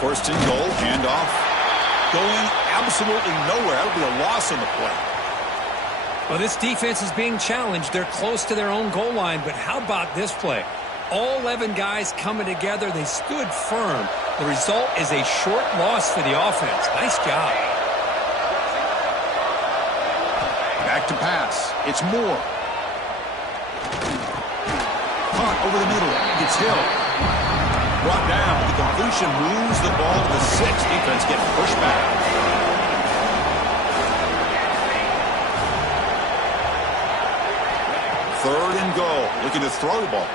First and goal, handoff. Going absolutely nowhere. That'll be a loss on the play. Well, this defense is being challenged. They're close to their own goal line, but how about this play? All 11 guys coming together. They stood firm. The result is a short loss for the offense. Nice job. Back to pass. It's Moore. Hunt over the middle. It's Hill. Brought down. The completion moves the ball to the 6. Defense getting pushed back. Third and goal. Looking to throw the ball.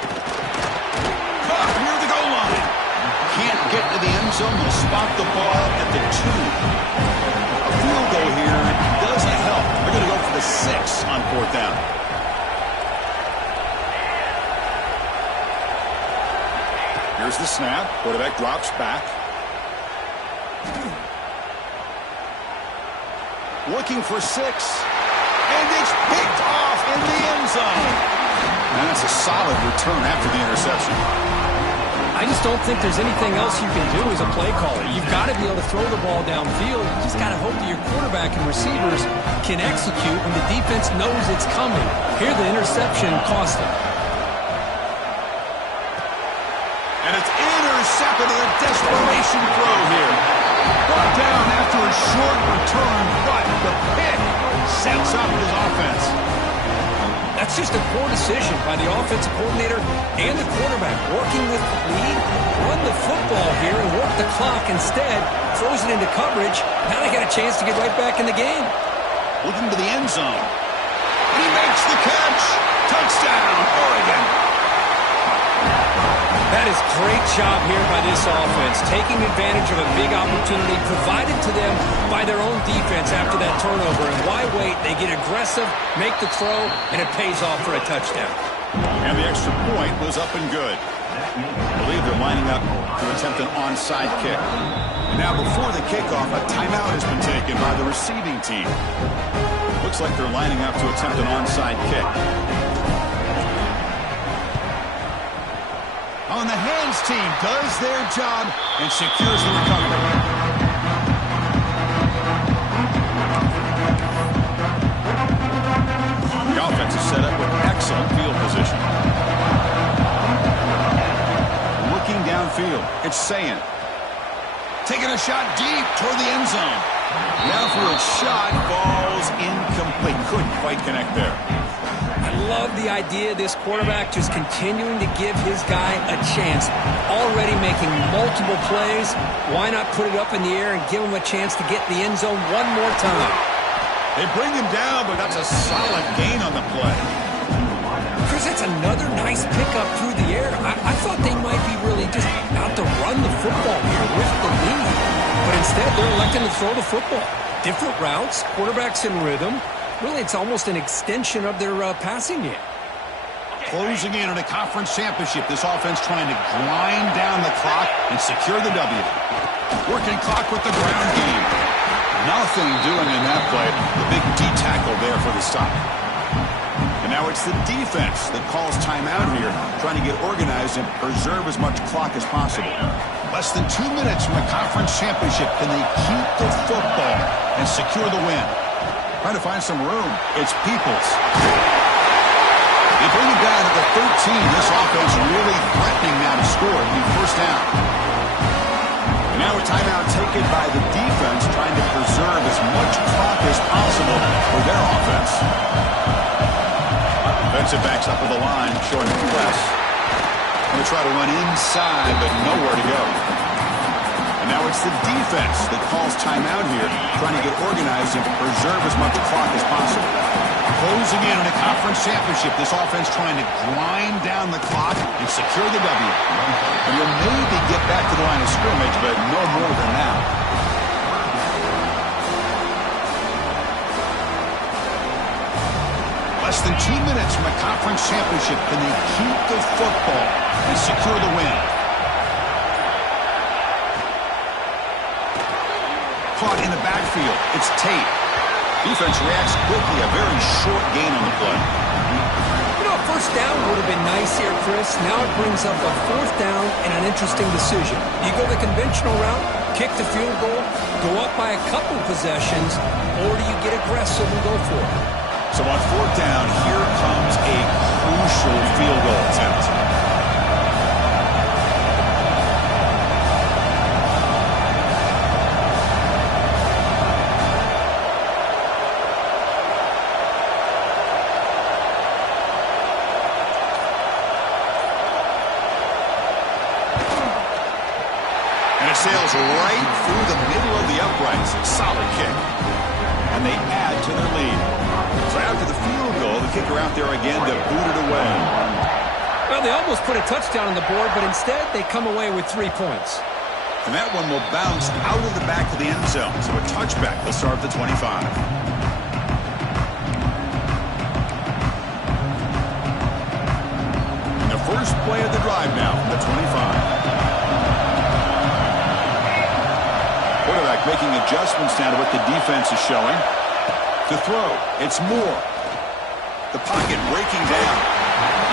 Caught near the goal line. Can't get to the end zone. They'll spot the ball at the 2. A field goal here doesn't help. They're going to go for the 6 on 4th down. Here's the snap. Quarterback drops back. Looking for 6. And it's picked off in the end zone. And that's a solid return after the interception. I just don't think there's anything else you can do as a play caller. You've got to be able to throw the ball downfield. You just got to hope that your quarterback and receivers can execute when the defense knows it's coming. Here, the interception cost them. And it's intercepted in a desperation throw here. Brought down after a short return, but the pick sets up his offense. That's just a poor decision by the offensive coordinator and the quarterback. Working with the lead, run the football here and work the clock instead. Throws it into coverage. Now they got a chance to get right back in the game. Looking to the end zone. And he makes the catch. Touchdown, Oregon. That is great job here by this offense, taking advantage of a big opportunity provided to them by their own defense after that turnover. And why wait? They get aggressive, make the throw, and it pays off for a touchdown. And the extra point was up and good. I believe they're lining up to attempt an onside kick. And now before the kickoff, a timeout has been taken by the receiving team. Looks like they're lining up to attempt an onside kick. On the hands team does their job and secures the recovery. The offense is set up with excellent field position. Looking downfield, it's Sayin. Taking a shot deep toward the end zone. Downfield shot falls incomplete. Couldn't quite connect there. I love the idea of this quarterback just continuing to give his guy a chance. Already making multiple plays. Why not put it up in the air and give him a chance to get in the end zone one more time? They bring him down, but that's a solid gain on the play. Chris, that's another nice pickup through the air. I thought they might be really just out to run the football here with the lead. But instead, they're electing to throw the football. Different routes, quarterbacks in rhythm. Really, it's almost an extension of their passing game. Closing in on a conference championship, this offense trying to grind down the clock and secure the W. Working clock with the ground game. Nothing doing in that play. The big D tackle there for the stop. And now it's the defense that calls timeout here, trying to get organized and preserve as much clock as possible. Less than 2 minutes from a conference championship. Can they keep the football and secure the win? Trying to find some room. It's Peoples. They bring it down to the 13. This offense really threatening now to score. It'll be first down. And now a timeout taken by the defense, trying to preserve as much clock as possible for their offense. Defensive backs up with the line, showing the press. Going to try to run inside, but nowhere to go. And now it's the defense that calls timeout here, trying to get organized and preserve as much clock as possible. Closing in on a conference championship, this offense trying to grind down the clock and secure the W. And you'll maybe get back to the line of scrimmage, but no more than that. Less than 2 minutes from a conference championship. Can they keep the football and secure the win? Caught in the backfield. It's Tate. Defense reacts quickly. A very short gain on the play. You know, a first down would have been nice here, Chris. Now it brings up a fourth down and an interesting decision. You go the conventional route, kick the field goal, go up by a couple possessions, or do you get aggressive and go for it? So on fourth down, here comes a crucial field goal attempt. And it sails right through the middle of the uprights. Solid kick. And they add to their lead. So after the field goal, the kicker out there again to boot it away. Well, they almost put a touchdown on the board, but instead they come away with 3 points. And that one will bounce out of the back of the end zone. So a touchback will start at the 25. And the first play of the drive now from the 25. Quarterback making adjustments now to what the defense is showing. To throw, it's Moore. The pocket breaking down.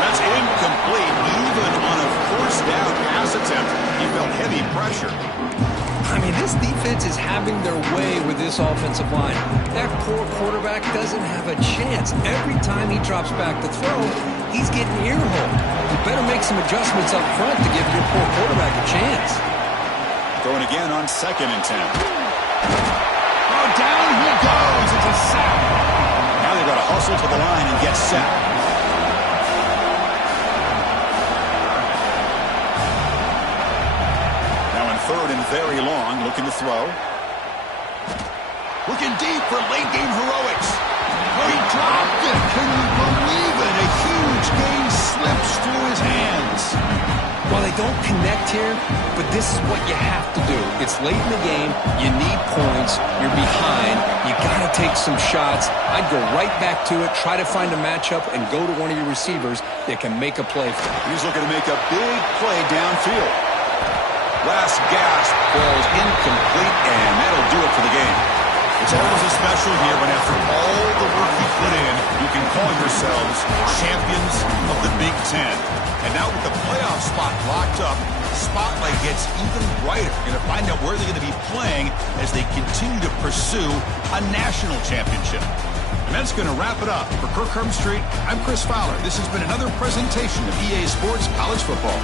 That's incomplete. Even on a first down pass attempt, he felt heavy pressure. I mean, this defense is having their way with this offensive line. That poor quarterback doesn't have a chance. Every time he drops back to throw, he's getting earholed. You better make some adjustments up front to give your poor quarterback a chance. Throwing again on 2nd and 10. Oh, down he goes. It's a sack. Now they've got to hustle to the line and get set. Now in 3rd and very long, looking to throw. Looking deep for late-game heroics. Oh, he dropped it. Can you believe it? A huge gain slips through his hands. Well, they don't connect here, but this is what you have to do. It's late in the game. You need points. You're behind. You got to take some shots. I'd go right back to it, try to find a matchup, and go to one of your receivers that can make a play for you. He's looking to make a big play downfield. Last gasp falls incomplete, and that'll do it for the game. It's always a special here when after all the work you put in, you can call yourselves champions of the Big Ten. And now with the playoff spot locked up, the spotlight gets even brighter. You're going to find out where they're going to be playing as they continue to pursue a national championship. And that's going to wrap it up. For Kirk Herbstreit, I'm Chris Fowler. This has been another presentation of EA Sports College Football.